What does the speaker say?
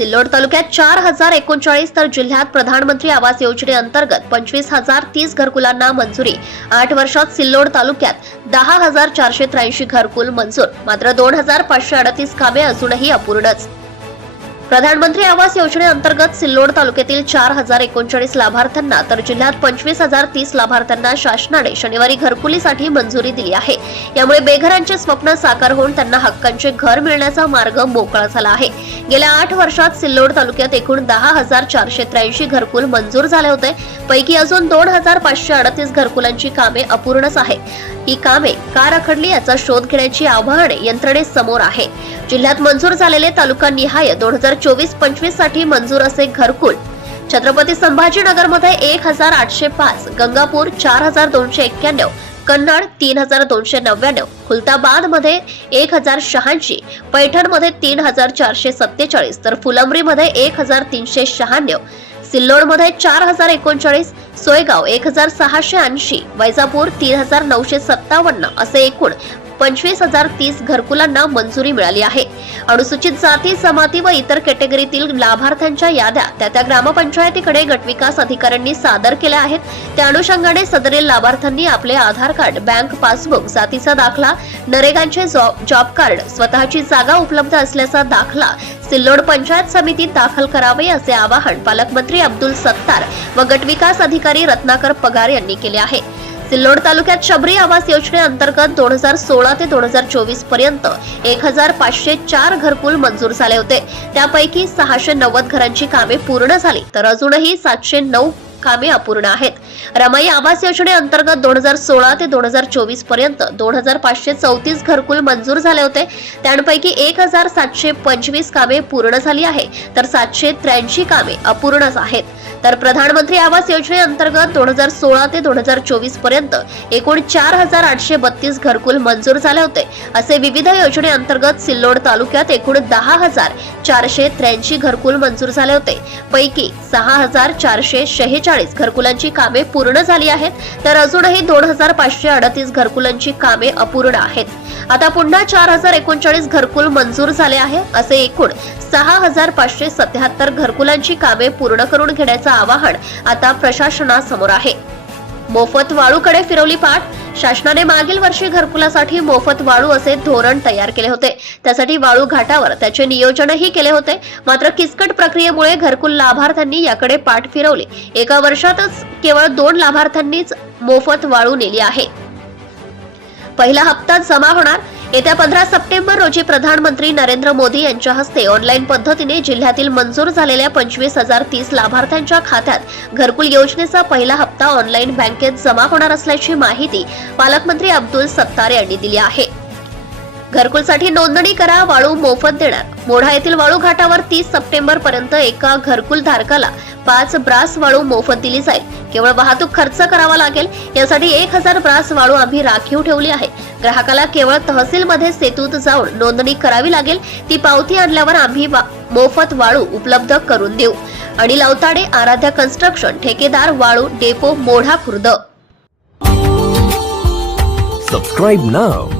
सिल्लोड तालुक्यात चार हजार एकोणचाळीस तर जिल्ह्यात प्रधानमंत्री आवास योजनेअंतर्गत पंचवीस हजार तीस घरकुलांना मंजुरी. आठ वर्षात सिल्लोड तालुक्यात दहा हजार चारशे त्र्याऐंशी घरकुल मंजूर. मात्र दोन हजार पाचशे अडतीस कामे अजूनही अपूर्णच. प्रधानमंत्री आवास योजनेअंतर्गत सिल्लोड तालुक्यातील चार हजार एकोणचाळीस लाभार्थ्यांना तर जिल्ह्यात पंचवीस हजार तीस लाभार्थ्यांना शासनाने शनिवारी घरकुलीसाठी मंजुरी दिली आहे. यामुळे बेघरांचे स्वप्न साकार होऊन त्यांना हक्कांचे घर मिळण्याचा मार्ग मोकळा झाला आहे. गेल्या आठ वर्षात सिल्लोड तालुक्यात एकूण दहा हजार चारशे त्र्याऐंशी घरकुल मंजूर झाले होते. पैकी अजून दोन हजार पाचशे अडतीस घरकुलांची कामे अपूर्णच आहे. ही कामे का रखडली याचा शोध घेण्याची आव्हाने यंत्रणेसमोर आहे. जिल्ह्यात मंजूर झालेले तालुका निहाय दोन हजार चोवीस पंचवीससाठी मंजूर असे घरकुल. छत्रपती संभाजीनगरमध्ये एक हजार आठशे पाच गंगापूर चार हजार दोनशे एक्क्याण्णव कन्नड तीन हजार दोनशे नव्याण्णव खुलताबादमध्ये एक हजार शहाऐंशी पैठणमध्ये तीन हजार चारशे सत्तेचाळीस तर फुलंब्रीमध्ये एक हजार तीनशे शहाण्णव सिल्लोडमध्ये चार हजार एकोणचाळीस सोयगाव एक हजार सहाशे ऐंशी वैजापूर तीन हजार नऊशे सत्तावन्न असे एकूण पंचवीस हजार तीस घरकुलांना मंजुरी मिळाली आहे. अनुसूचित जाती जमाती व इतर कॅटेगरीतील लाभार्थ्यांच्या याद्या त्या त्या ग्रामपंचायतीकडे गटविकास अधिकाऱ्यांनी सादर केल्या आहेत. त्या अनुषंगाने सदरील लाभार्थ्यांनी आपले आधार कार्ड बँक पासबुक जातीचा दाखला नरेगांचे जॉब जॉब कार्ड स्वतःची जागा उपलब्ध असल्याचा दाखला सिल्लोड पंचायत समितीत दाखल करावे असे आवाहन पालकमंत्री अब्दुल सत्तार व गटविकास अधिकारी रत्नाकर पगार यांनी केले आहे. सिल्लोड तालुक्यात शबरी आवास योजनेअंतर्गत दोन हजार सोळा ते दोन हजार चोवीसपर्यंत एक हजार पाचशे चार घरकुल मंजूर झाले होते. त्यापैकी सहाशे नव्वद घरांची कामे पूर्ण झाली तर अजूनही सातशे नऊ कामे अपूर्ण आहेत. रमाई आवास योजनेअंतर्गत दोन हजार सोळा ते दोन हजार चोवीसपर्यंत दोन हजार पाचशे चौतीस घरकुल मंजूर झाले होते. त्यांपैकी एक हजार सातशे पंचवीस कामे पूर्ण झाली आहे. तर सातशे त्र्याऐंशी कामे अपूर्णच आहेत. तर प्रधानमंत्री आवास योजनेअंतर्गत दोन हजार सोळा ते दोन हजार चोवीसपर्यंत एकूण चार हजार आठशे बत्तीस घरकुल मंजूर झाले होते. असे विविध योजनेअंतर्गत सिल्लोड तालुक्यात एकूण दहा हजार चारशे त्र्याऐंशी घरकुल मंजूर झाले होते. पैकी सहा हजार चारशे शेहेचाळीस घरकुलांची कामे पूर्ण झाली आहेत तर अजूनही दोन हजार पाचशे अडतीस घरकुलांची कामे अपूर्ण आहेत. आता पुन्हा चार हजार एकोणचाळीस घरकुल मंजूर झाले आहे असे एकूण सहा हजार पाचशे सत्याहत्तर घरकुलांची कामे पूर्ण करून घेण्याचं आवाहन आता प्रशासनासमोर आहे. मोफत वाळूकडे फिरवली पाठ. शासनाने मागील वर्षी घरकुलासाठी मोफत वाळू असे धोरण तयार केले होते. त्यासाठी वाळू घाटावर त्याचे नियोजनही केले होते. मात्र किचकट प्रक्रियेमुळे घरकुल लाभार्थ्यांनी याकडे पाठ फिरवली. एका वर्षातच केवळ दोन लाभार्थ्यांनीच मोफत वाळू नेली आहे. पहिला हप्ता जमा होणार. येत्या पंधरा सप्टेंबर रोजी प्रधानमंत्री नरेंद्र मोदी यांच्या हस्ते ऑनलाईन पद्धतीने जिल्ह्यातील मंजूर झालेल्या पंचवीस हजार तीस लाभार्थ्यांच्या खात्यात घरकुल योजनेचा पहिला हप्ता ऑनलाईन बँकेत जमा होणार असल्याची माहिती पालकमंत्री अब्दुल सत्तार यांनी दिली आहे. घरकुलसाठी नोंदणी करा वाळू मोफत देणार. मोढा येथील वाळू घाटावर तीस सप्टेंबर पर्यंत एका घरकुल धारकाला पाच ब्रास वाळू मोफत दिली जाईल. केवळ वाहतूक खर्च करावा लागेल. यासाठी एक हजार ब्रास वाळू आम्ही राखीव ठेवली आहे. ग्राहकाला केवळ तहसीलमध्ये सेतूत जाऊन नोंदणी करावी लागेल. ती पावती आणल्यावर आम्ही वा- मोफत वाळू उपलब्ध करून देऊ. अनिल अवताडे आराध्या कन्स्ट्रक्शन ठेकेदार वाळू डेपो मोढा खुर्द. सबस्क्राईब नाव